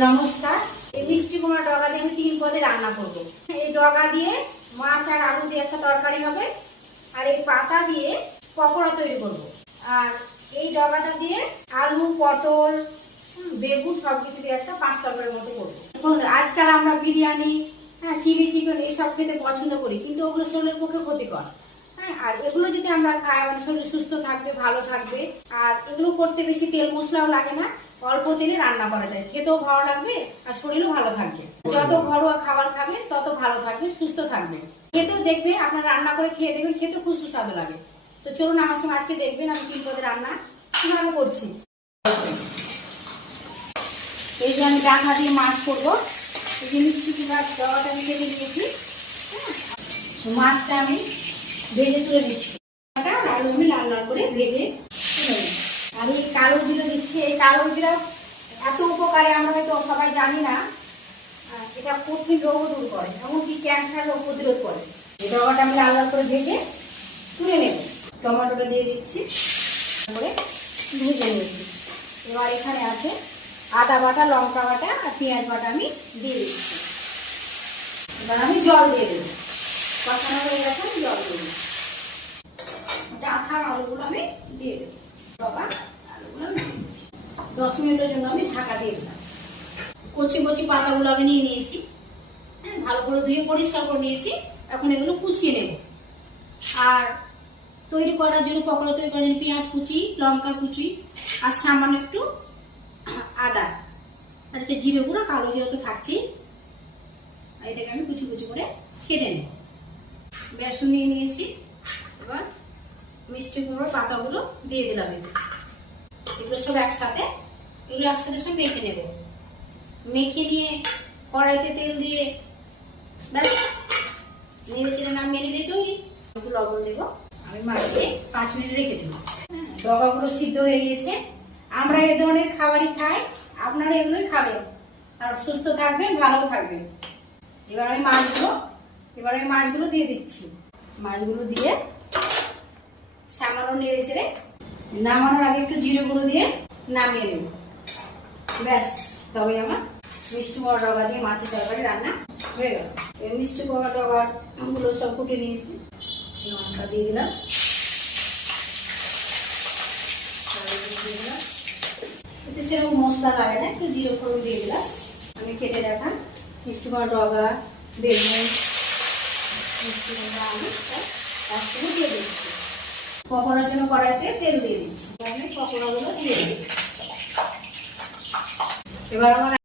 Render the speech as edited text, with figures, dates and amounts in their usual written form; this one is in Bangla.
নমস্কার। এই মিষ্টি কুমড়া ডগা দিয়ে আমি 3 পদে রান্না করব। এই ডগা দিয়ে মাছ আর আলু দিয়ে একটা তরকারি হবে, আর এই পাতা দিয়ে পকোড়া তৈরি করব। আর এই ডগাটা দিয়ে আলু, পটল, বেগুন সবকিছু দিয়ে একটা 5 তরকারির মতো করব। আজকাল আমরা বিরিয়ানি, চিলি চিকেন এইসব খেতে পছন্দ করি, কিন্তু ওগুলো শরীরের পক্ষে ক্ষতিকর। আর এগুলো যদি আমরা খাই, আমাদের শরীর সুস্থ থাকবে, ভালো থাকবে। আর এগুলো করতে বেশি তেল মশলাও লাগে না, অল্প তেলে রান্না করা যায়, খেতেও ভালো লাগবে আর শরীরও ভালো থাকবে। যত ঘরোয়া খাবার খাবে তত ভালো থাকবে, সুস্থ থাকবে। খেতেও দেখবেন, আপনার রান্না করে খেয়ে দেখবেন, খেতে খুব সুস্বাদু লাগে। তো চলুন আমার সঙ্গে আজকে দেখবেন আমি 3 পদের রান্না কিভাবে করছি। এই যে আমি ডাঁটা দিয়ে মাছ করবো, এই যে মিষ্টি কুমড়ার ডগাটা আমি কেটে নিয়েছি। মাছটা আমি ভেজে তুলে দিচ্ছি, আলু আমি লাল লাল করে ভেজে তুলে নিই। আর এই কালো জিরা দিচ্ছি। এই কালো জিরা এত উপকারে আমরা হয়তো সবাই জানি না। এটা কঠিন রোগও দূর করে, এমনকি ক্যান্সার রোগ প্রতিরোধ করে। এই ডগাটা আমি লাল লাল করে ভেজে তুলে নেব। টমেটোটা দিয়ে দিচ্ছি, করে ভেজে নিয়েছি। এবার এখানে আছে আদা বাটা, লঙ্কা বাটা আর পেঁয়াজ বাটা আমি দিয়ে দিচ্ছি। এবার আমি জল দিয়ে দেবো, কষানো হয়ে গেছে, আমি জল দিয়ে দিচ্ছি। আঠার আলুগুলো আমি দিয়ে দেবো, ডগা আলুগুলো আমি দিয়ে দিচ্ছি। 10 মিনিটের জন্য আমি ঢাকা দিয়ে দিলাম। কচি কচি পাতাগুলো আমি নিয়ে নিয়েছি, ভালো করে ধুয়ে পরিষ্কার করে নিয়েছি। এখন এগুলো কুচিয়ে নেব। আর তৈরি করার জন্য, পকোড়া তৈরি করার জন্য পেঁয়াজ কুচি, লঙ্কা কুচি আর সামান্য একটু আদা আর একটা জিরে গুঁড়ো, কালো জিরে তো থাকছেই। এটাকে আমি কুচি কুচি করে কেটে নেব। বেসন নিয়ে নিয়েছি। এবার মিষ্টি কুমড়োর পাতাগুলো দিয়ে দিলাম। এগুলো সব একসাথে সব মেখে নেব। মেখে নিয়ে কড়াইতে তেল দিয়ে ব্যাস নেড়ে চেড়ে না মেরে নিয়ে তৈরি। একটু লবণ দেবো, আমি মাখিয়ে 5 মিনিট রেখে দেবো। ডগাগুলো সিদ্ধ হয়ে গিয়েছে। আমরা এই ধরনের খাবারই খাই, আপনারা এগুলোই খাবেন আর সুস্থ থাকবেন, ভালো থাকবেন। এবার আমি মাছগুলো দিয়ে দিচ্ছি। মাছগুলো দিয়ে সামান্য নেড়ে চেড়ে নামানোর আগে একটু জিরে গুঁড়ো দিয়ে নামিয়ে নেব। ব্যাস, তবে আমার মিষ্টি কুমড়া ডগা দিয়ে মাছের তরকারি রান্না হয়ে গেল। এই মিষ্টি কুমড়া ডগার গুলো সব ফুটে নিয়েছি, লঙ্কা দিয়ে দিলাম, এতে সেরকম মশলা লাগে না, একটু জিরে ফোড়ন দিয়ে দিলাম। আমি কেটে রাখা মিষ্টি কুমড়া ডগা, বেগুন, মিষ্টি কুমড়া আলু একসঙ্গে দিয়ে দিচ্ছি। পকোড়ার জন্য কড়াইতে তেল দিয়ে দিচ্ছি, আমি পকোড়াগুলো দিয়ে দিচ্ছি। এবার আমার